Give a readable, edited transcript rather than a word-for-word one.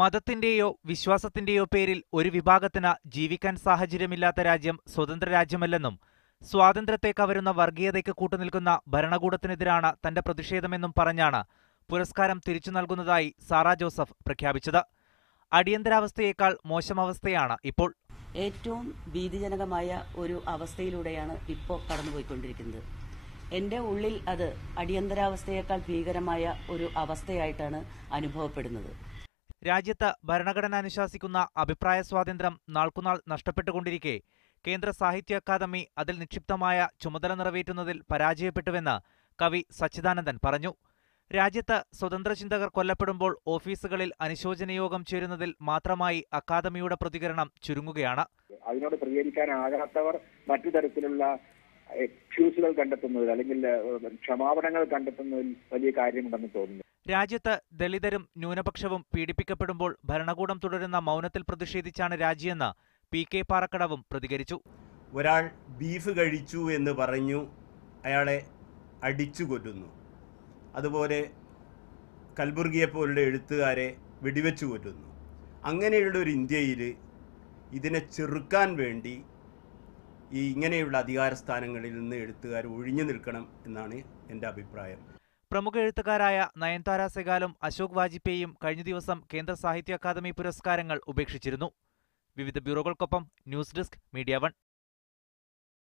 മതത്തിന്റെയോ വിശ്വാസത്തിന്റെയോ പേരിൽ ഒരു വിഭാഗത്തിന് ജീവിക്കാൻ സാഹചര്യമില്ലാത്ത രാജ്യം സ്വതന്ത്ര രാജ്യമല്ലെന്നും സ്വാതന്ത്ര്യത്തെ കവരുന്ന വർഗീയതയ്ക്ക് കൂട്ടുനിൽക്കുന്ന ഭരണകൂടത്തിനെതിരാണ് തന്റെ പ്രതിഷേധമെന്നും പറഞ്ഞാണ് പുരസ്കാരം തിരിച്ചു നൽകുന്നതായി സാറാ ജോസഫ് പ്രഖ്യാപിച്ചത്. അടിയന്തരാവസ്ഥയേക്കാൾ മോശം അവസ്ഥയാണ് ഇപ്പോൾ. ഏറ്റവും ഭീതിജനകമായ ഒരു അവസ്ഥയിലൂടെയാണ് ഇപ്പോൾ കടന്നുപോയിക്കൊണ്ടിരിക്കുന്നത്. എന്റെ ഉള്ളിൽ അത് അടിയന്തരാവസ്ഥയേക്കാൾ ഭീകരമായ ഒരു അവസ്ഥയായിട്ടാണ് അനുഭവപ്പെടുന്നത്. രാജ്യത്ത് ഭരണഘടന അനുശാസിക്കുന്ന അഭിപ്രായ സ്വാതന്ത്ര്യം നാൾക്കുനാൾ നഷ്ടപ്പെട്ടുകൊണ്ടിരിക്കെ കേന്ദ്ര സാഹിത്യ അക്കാദമി അതിൽ നിക്ഷിപ്തമായ ചുമതല നിറവേറ്റുന്നതിൽ പരാജയപ്പെട്ടുവെന്ന് കവി സച്ചിദാനന്ദൻ പറഞ്ഞു. രാജ്യത്ത് സ്വതന്ത്ര ചിന്തകർ കൊല്ലപ്പെടുമ്പോൾ ഓഫീസുകളിൽ അനുശോചനയോഗം ചേരുന്നതിൽ മാത്രമായി അക്കാദമിയുടെ പ്രതികരണം ചുരുങ്ങുകയാണ്. അതിനോട് പ്രതികരിക്കാനാകാത്തവർ മറ്റു തരത്തിലുള്ള എക്സ്ക്യൂസുകൾ കണ്ടെത്തുന്നതിൽ അല്ലെങ്കിൽ ക്ഷമാപണങ്ങൾ കണ്ടെത്തുന്നതിൽ വലിയ കാര്യമുണ്ടെന്ന് തോന്നുന്നു. രാജ്യത്ത് ദളിതരും ന്യൂനപക്ഷവും പീഡിപ്പിക്കപ്പെടുമ്പോൾ ഭരണകൂടം തുടരുന്ന മൗനത്തിൽ പ്രതിഷേധിച്ചാണ് രാജിയെന്ന് PK പാറക്കടവും പ്രതികരിച്ചു. ഒരാൾ ബീഫ് കഴിച്ചു എന്ന് പറഞ്ഞു അയാളെ അടിച്ചു കൊല്ലുന്നു. അതുപോലെ കൽബുർഗിയെപ്പോലുള്ള എഴുത്തുകാരെ വെടിവെച്ചു കൊല്ലുന്നു. അങ്ങനെയുള്ള ഒരു ഇന്ത്യയിൽ ഇതിനെ ചെറുക്കാൻ വേണ്ടി ഇങ്ങനെയുള്ള അധികാര സ്ഥാനങ്ങളിൽ നിന്ന് എഴുത്തുകാർ ഒഴിഞ്ഞു നിൽക്കണം എന്നാണ് എൻ്റെ അഭിപ്രായം. പ്രമുഖ എഴുത്തുകാരായ നയൻതാര സെഗാലും അശോക് വാജ്പേയിയും കഴിഞ്ഞ ദിവസം കേന്ദ്ര സാഹിത്യ അക്കാദമി പുരസ്കാരങ്ങൾ ഉപേക്ഷിച്ചിരുന്നു. വിവിധ ബ്യൂറോകൾക്കൊപ്പം ന്യൂസ് ഡെസ്ക്, മീഡിയ 1.